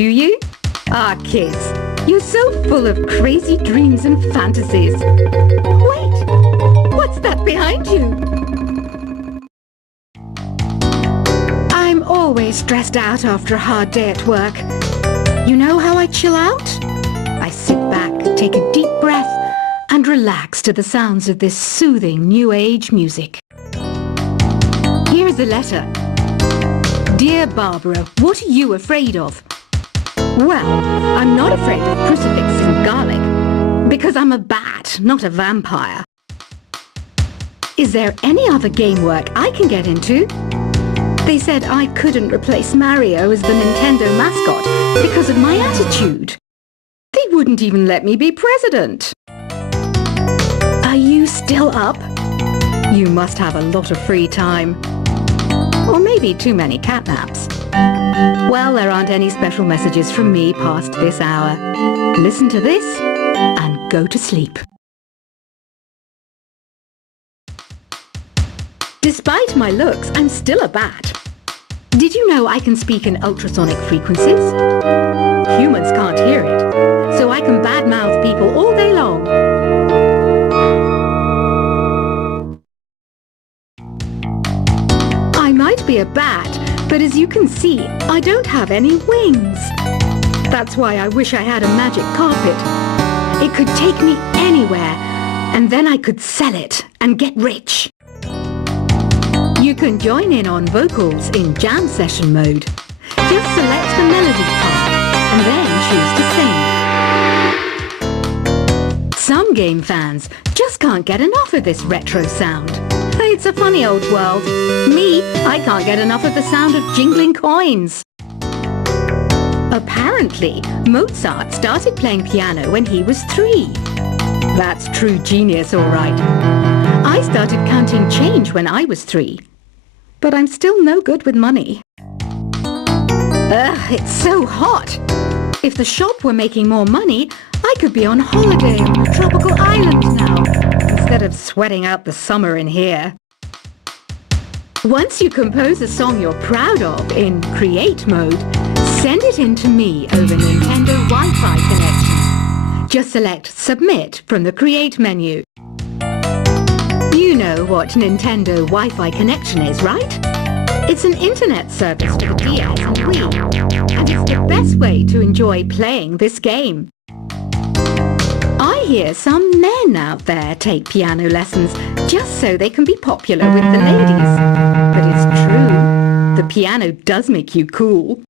do you? Ah, kids, you're so full of crazy dreams and fantasies. Wait, what's that behind you? I'm always stressed out after a hard day at work. You know how I chill out? I sit back, take a deep breath, and relax to the sounds of this soothing new age music. Here's a letter. Dear Barbara, what are you afraid of? Well, I'm not afraid of crucifixes and garlic, because I'm a bat, not a vampire. Is there any other game work I can get into? They said I couldn't replace Mario as the Nintendo mascot because of my attitude. They wouldn't even let me be president. Are you still up? You must have a lot of free time. Or maybe too many catnaps. Well, there aren't any special messages from me past this hour. Listen to this and go to sleep. Despite my looks, I'm still a bat. Did you know I can speak in ultrasonic frequencies? Humans can't hear it, so I can badmouth people all day long. I might be a bat, but as you can see, I don't have any wings. That's why I wish I had a magic carpet. It could take me anywhere, and then I could sell it and get rich. You can join in on vocals in jam session mode. Just select the melody part and then choose to sing. Some game fans just can't get enough of this retro sound. It's a funny old world. Me, I can't get enough of the sound of jingling coins. Apparently, Mozart started playing piano when he was 3. That's true genius, all right. I started counting change when I was 3. But I'm still no good with money. Ugh, it's so hot. If the shop were making more money, I could be on holiday on a tropical island now, instead of sweating out the summer in here. Once you compose a song you're proud of in Create mode, send it in to me over Nintendo Wi-Fi connection. Just select Submit from the Create menu. You know what Nintendo Wi-Fi connection is, right? It's an internet service for the DS and Wii, and it's the best way to enjoy playing this game. I hear some men out there take piano lessons just so they can be popular with the ladies. But it's true, the piano does make you cool.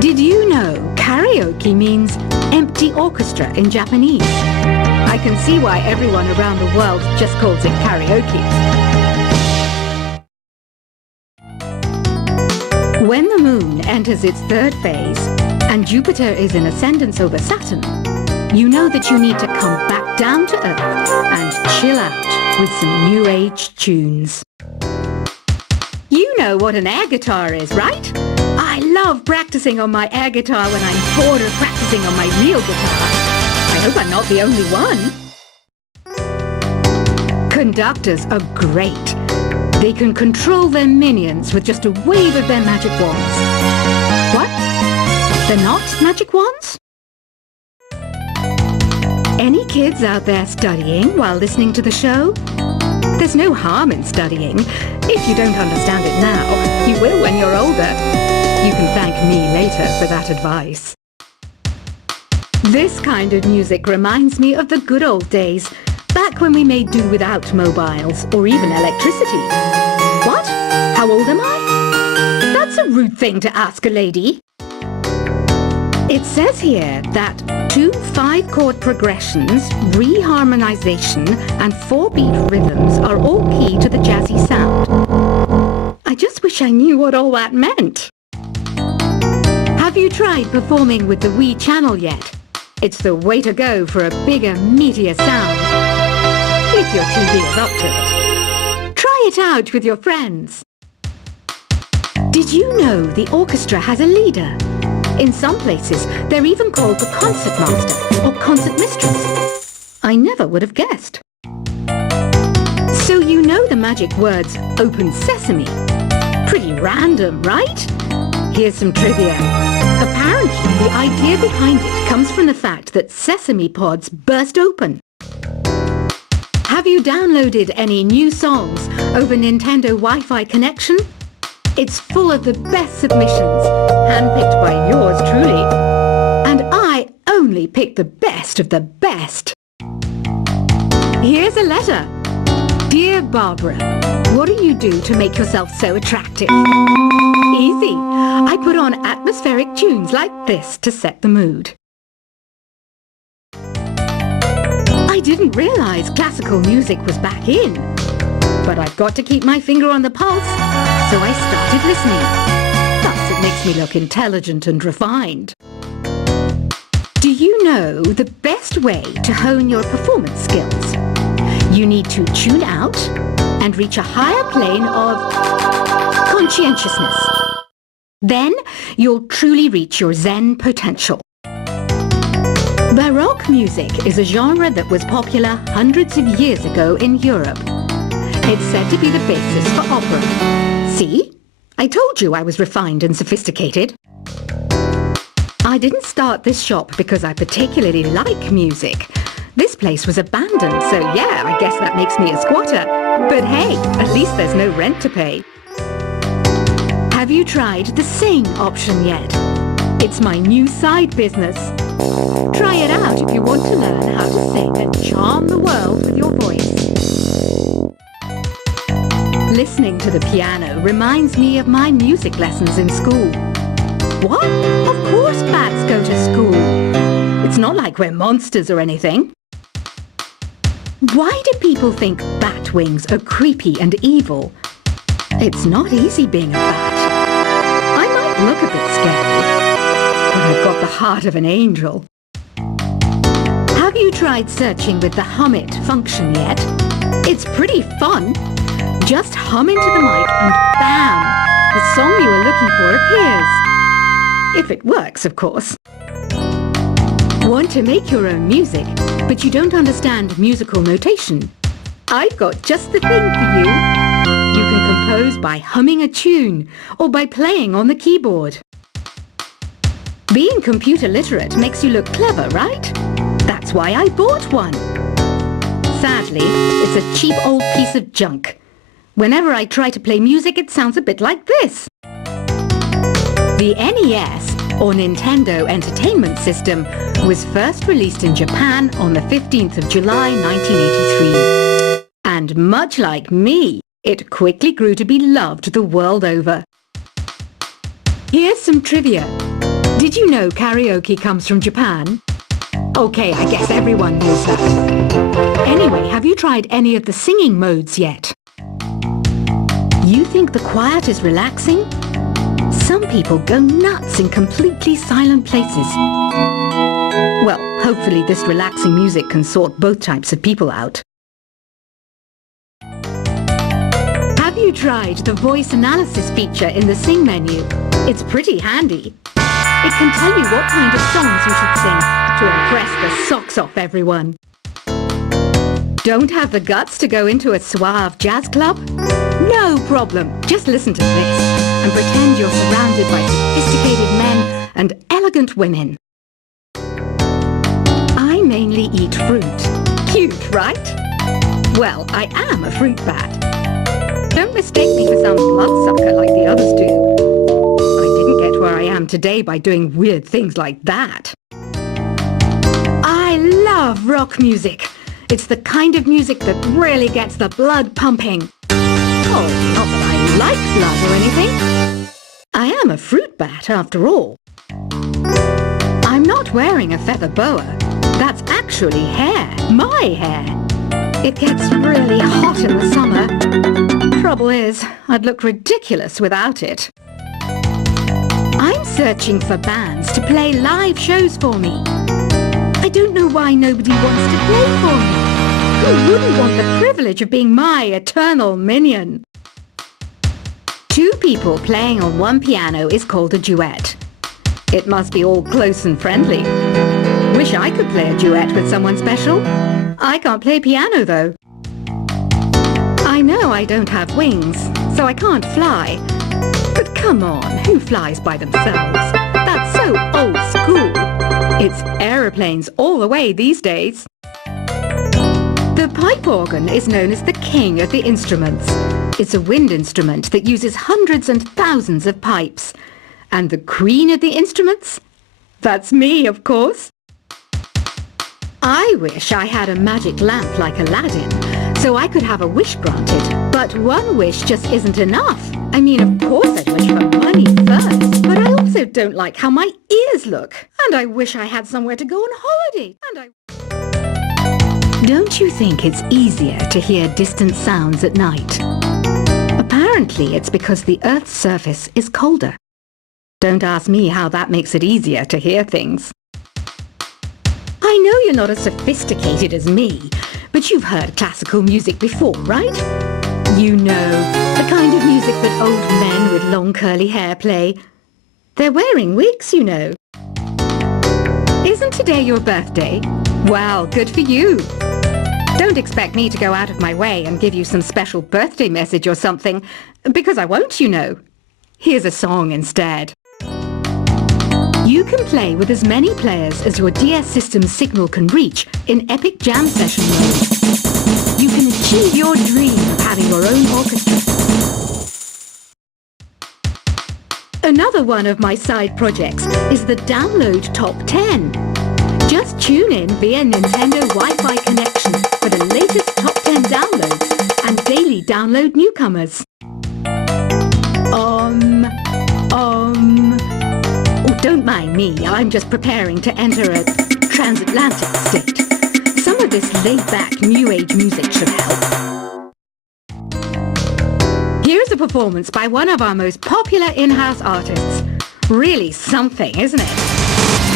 Did you know karaoke means empty orchestra in Japanese? I can see why everyone around the world just calls it karaoke. When the moon enters its 3rd phase and Jupiter is in ascendance over Saturn, you know that you need to come back down to Earth and chill out with some new age tunes. You know what an air guitar is, right? I love practicing on my air guitar when I'm bored of practicing on my real guitar. I hope I'm not the only one. Conductors are great. They can control their minions with just a wave of their magic wands. What? They're not magic wands? Any kids out there studying while listening to the show? There's no harm in studying. If you don't understand it now, you will when you're older. You can thank me later for that advice. This kind of music reminds me of the good old days, back when we made do without mobiles or even electricity. What? How old am I? That's a rude thing to ask a lady. It says here that 2 5-chord progressions, reharmonization, and 4-beat rhythms are all key to the jazzy sound. I just wish I knew what all that meant. Have you tried performing with the Wii channel yet? It's the way to go for a bigger, meatier sound. If your TV is up to it. Try it out with your friends. Did you know the orchestra has a leader? In some places, they're even called the concert master or concert mistress. I never would have guessed. So you know the magic words open sesame. Pretty random, right? Here's some trivia. Apparently, the idea behind it comes from the fact that sesame pods burst open. Have you downloaded any new songs over Nintendo Wi-Fi connection? It's full of the best submissions, handpicked by yours truly. And I only pick the best of the best. Here's a letter. Dear Barbara, what do you do to make yourself so attractive? Easy. I put on atmospheric tunes like this to set the mood. I didn't realize classical music was back in. But I've got to keep my finger on the pulse, so I started listening. Thus, it makes me look intelligent and refined. Do you know the best way to hone your performance skills? You need to tune out and reach a higher plane of conscientiousness. Then you'll truly reach your Zen potential. Baroque music is a genre that was popular hundreds of years ago in Europe. It's said to be the basis for opera. See? I told you I was refined and sophisticated. I didn't start this shop because I particularly like music. This place was abandoned, so yeah, I guess that makes me a squatter. But hey, at least there's no rent to pay. Have you tried the sing option yet? It's my new side business. Try it out if you want to learn how to sing and charm the world with your voice. Listening to the piano reminds me of my music lessons in school. What? Of course bats go to school. It's not like we're monsters or anything. Why do people think bat wings are creepy and evil? It's not easy being a bat. I might look a bit scary, but I've got the heart of an angel. Have you tried searching with the hum it function yet? It's pretty fun. Just hum into the mic and bam! The song you were looking for appears. If it works, of course. Want to make your own music, but you don't understand musical notation? I've got just the thing for you. You can compose by humming a tune or by playing on the keyboard. Being computer literate makes you look clever, right? That's why I bought one. Sadly, it's a cheap old piece of junk. Whenever I try to play music, it sounds a bit like this. The NES, or Nintendo Entertainment System, was first released in Japan on the 15th of July 1983. And much like me, it quickly grew to be loved the world over. Here's some trivia. Did you know karaoke comes from Japan? Okay, I guess everyone knows that. Anyway, have you tried any of the singing modes yet? You think the quiet is relaxing? Some people go nuts in completely silent places. Well, hopefully this relaxing music can sort both types of people out. Have you tried the voice analysis feature in the Sing menu? It's pretty handy. It can tell you what kind of songs you should sing to impress the socks off everyone. Don't have the guts to go into a suave jazz club? No problem. Just listen to this and pretend you're surrounded by sophisticated men and elegant women. I mainly eat fruit. Cute, right? Well, I am a fruit bat. Don't mistake me for some bloodsucker like the others do. I didn't get where I am today by doing weird things like that. I love rock music. It's the kind of music that really gets the blood pumping. Oh, not that I like blood or anything. I am a fruit bat, after all. I'm not wearing a feather boa. That's actually hair. My hair. It gets really hot in the summer. Trouble is, I'd look ridiculous without it. I'm searching for bands to play live shows for me. I don't know why nobody wants to play for me. Who wouldn't want the privilege of being my eternal minion? Two people playing on one piano is called a duet. It must be all close and friendly. Wish I could play a duet with someone special. I can't play piano though. I know I don't have wings, so I can't fly. But come on, who flies by themselves? That's so old aeroplanes all the way these days. The pipe organ is known as the king of the instruments. It's a wind instrument that uses hundreds and thousands of pipes. And the queen of the instruments? That's me, of course. I wish I had a magic lamp like Aladdin, so I could have a wish granted. But one wish just isn't enough. I mean, of course I'd wish for money first, but I also don't like how my ears look. And I wish I had somewhere to go on holiday. Don't you think it's easier to hear distant sounds at night? Apparently it's because the Earth's surface is colder. Don't ask me how that makes it easier to hear things. I know you're not as sophisticated as me, but you've heard classical music before, right? You know, the kind of music that old men with long curly hair play. They're wearing wigs, you know. Isn't today your birthday? Well, good for you. Don't expect me to go out of my way and give you some special birthday message or something, because I won't, you know. Here's a song instead. You can play with as many players as your DS system's signal can reach in epic jam session mode. You can achieve your dream of having your own orchestra. Another one of my side projects is the Download Top 10. Just tune in via Nintendo Wi-Fi connection for the latest Top 10 downloads and daily download newcomers. Don't mind me, I'm just preparing to enter a transatlantic state. Some of this laid-back New Age music should help. Here's a performance by one of our most popular in-house artists. Really something, isn't it?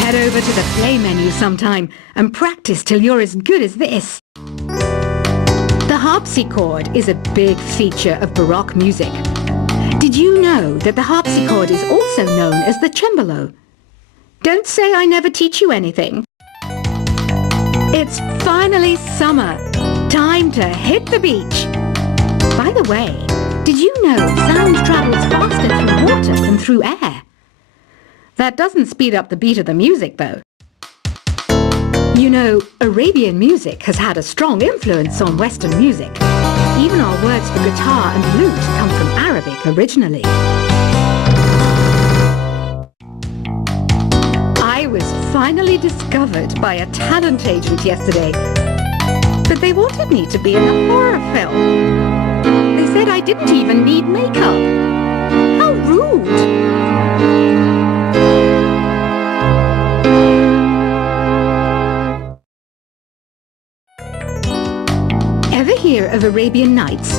Head over to the play menu sometime and practice till you're as good as this. The harpsichord is a big feature of Baroque music. Did you know that the harpsichord is also known as the cembalo? Don't say I never teach you anything. It's finally summer. Time to hit the beach. By the way, did you know sound travels faster through water than through air? That doesn't speed up the beat of the music, though. You know, Arabian music has had a strong influence on Western music. Even our words for guitar and lute come from Arabic originally. I was finally discovered by a talent agent yesterday, but they wanted me to be in a horror film. They said I didn't even need makeup. How rude! Ever hear of Arabian Nights?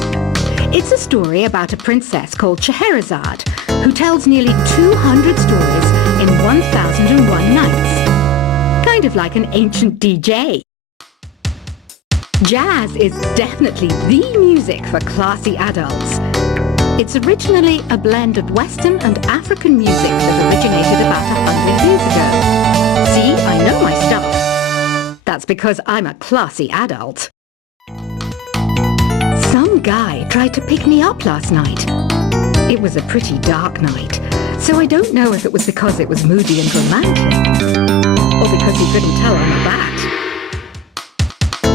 It's a story about a princess called Scheherazade who tells nearly 200 stories in 1001 nights. Kind of like an ancient DJ. Jazz is definitely the music for classy adults. It's originally a blend of Western and African music that originated about 100 years ago. See, I know my stuff. That's because I'm a classy adult. Some guy tried to pick me up last night. It was a pretty dark night, so I don't know if it was because it was moody and romantic, or because he couldn't tell I'm a bat.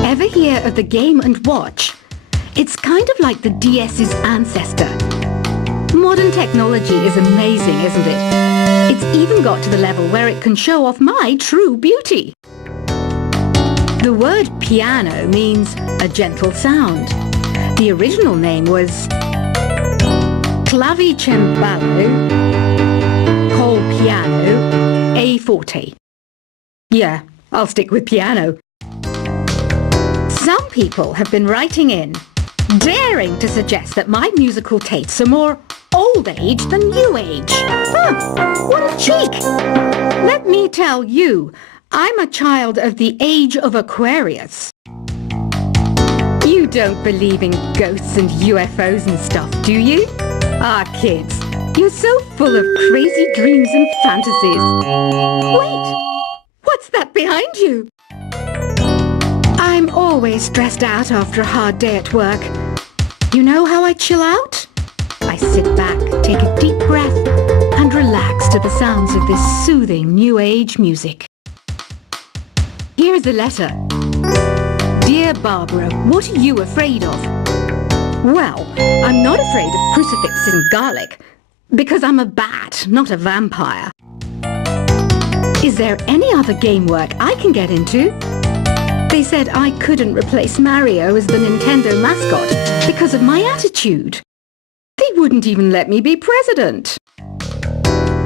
Ever hear of the Game & Watch? It's kind of like the DS's ancestor. Modern technology is amazing, isn't it? It's even got to the level where it can show off my true beauty. The word piano means a gentle sound. The original name was clavicembalo, col piano, A forte. Yeah, I'll stick with piano. Some people have been writing in, daring to suggest that my musical tastes are more old age than new age. Huh, what a cheek! Let me tell you, I'm a child of the age of Aquarius. You don't believe in ghosts and UFOs and stuff, do you? Ah, kids, you're so full of crazy dreams and fantasies. Wait, what's that behind you? I'm always stressed out after a hard day at work. You know how I chill out? I sit back, take a deep breath, and relax to the sounds of this soothing new age music. Here's a letter. Dear Barbara, what are you afraid of? Well, I'm not afraid of crucifixes and garlic, because I'm a bat, not a vampire. Is there any other game work I can get into? They said I couldn't replace Mario as the Nintendo mascot because of my attitude. They wouldn't even let me be president.